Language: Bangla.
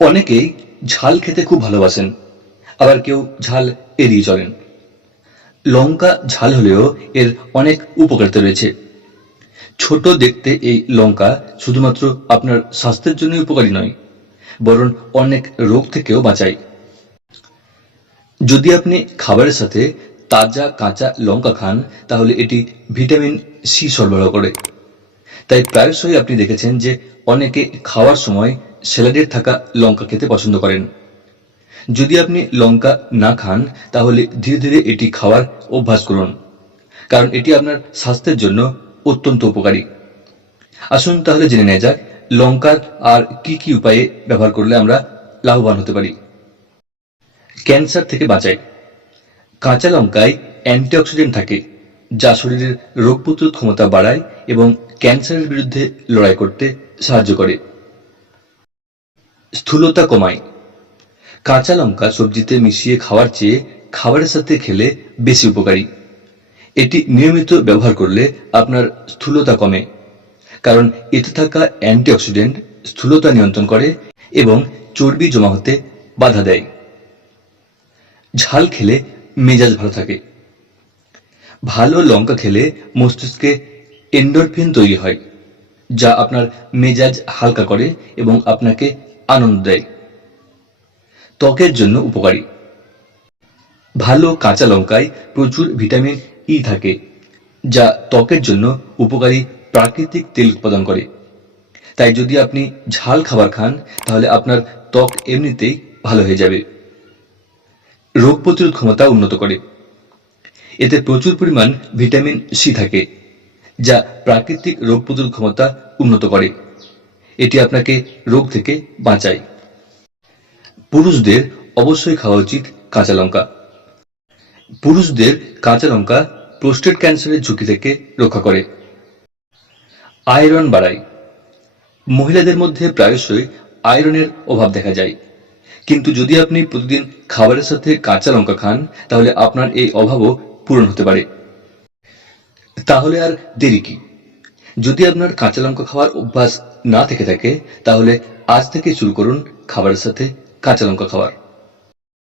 অনেকেই ঝাল খেতে খুব ভালোবাসেন, আবার কেউ ঝাল এড়িয়ে চলেন। লঙ্কা ঝাল হলেও এর অনেক উপকারিতা রয়েছে। ছোট দেখতে এই লঙ্কা শুধুমাত্র আপনার স্বাস্থ্যের জন্য উপকারী নয়, বরং অনেক রোগ থেকেও বাঁচায়। যদি আপনি খাবারের সাথে তাজা কাঁচা লঙ্কা খান, তাহলে এটি ভিটামিন সি সরবরাহ করে। তাই প্রায়শই আপনি দেখেছেন যে অনেকে খাওয়ার সময় স্যালাডের থাকা লঙ্কা খেতে পছন্দ করেন। যদি আপনি লঙ্কা না খান, তাহলে ধীরে ধীরে এটি খাওয়ার অভ্যাস করুন, কারণ এটি আপনার স্বাস্থ্যের জন্য অত্যন্ত উপকারী। আসুন তাহলে জেনে নেওয়া যাক, লঙ্কার আর কি কি উপায়ে ব্যবহার করলে আমরা লাভবান হতে পারি। ক্যান্সার থেকে বাঁচায় কাঁচা লঙ্কায় অ্যান্টিঅক্সিডেন্ট থাকে, যা শরীরের রোগ প্রতিরোধ ক্ষমতা বাড়ায় এবং ক্যান্সারের বিরুদ্ধে লড়াই করতে সাহায্য করে। স্থূলতা কমায়। কাঁচা লঙ্কা সবজিতে মিশিয়ে খাওয়ার চেয়ে খাবারের সাথে খেলে বেশি উপকারী। এটি নিয়মিত ব্যবহার করলে আপনার স্থূলতা কমে, কারণ এতে থাকা অ্যান্টিঅক্সিডেন্ট স্থূলতা নিয়ন্ত্রণ করে এবং চর্বি জমা হতে বাধা দেয়। ঝাল খেলে মেজাজ ভালো থাকে। ভালো লঙ্কা খেলে মস্তিষ্কে এন্ডরফিন তৈরি হয়, যা আপনার মেজাজ হালকা করে এবং আপনাকে আনন্দ দেয় ত্বকের জন্য উপকারী। ভালো কাঁচা লঙ্কায় প্রচুর ভিটামিন ই থাকে, যা ত্বকের জন্য উপকারী প্রাকৃতিক তেল উৎপাদন করে। তাই যদি আপনি ঝাল খাবার খান, তাহলে আপনার ত্বক এমনিতেই ভালো হয়ে যাবে। রোগ প্রতিরোধ ক্ষমতা উন্নত করে। এতে প্রচুর পরিমাণ ভিটামিন সি থাকে, যা প্রাকৃতিক রোগ প্রতিরোধ ক্ষমতা উন্নত করে। এটি আপনাকে রোগ থেকে বাঁচায়। পুরুষদের অবশ্যই খাওয়া উচিত কাঁচা লঙ্কা। পুরুষদের কাঁচা লঙ্কা প্রোস্টেট ক্যান্সারের ঝুঁকি থেকে রক্ষা করে। আয়রন বাড়ায়। মহিলাদের মধ্যে প্রায়শই আয়রনের অভাব দেখা যায়। কিন্তু যদি আপনি প্রতিদিন খাবারের সাথে কাঁচা লঙ্কা খান, তাহলে আপনার এই অভাবও পূরণ হতে পারে। তাহলে আর দেরি কি? যদি আপনার কাঁচা লঙ্কা খাওয়ার অভ্যাস না থেকে থাকে তাহলে আজ থেকে শুরু করুন খাবারের সাথে কাঁচা লঙ্কা খাওয়ার।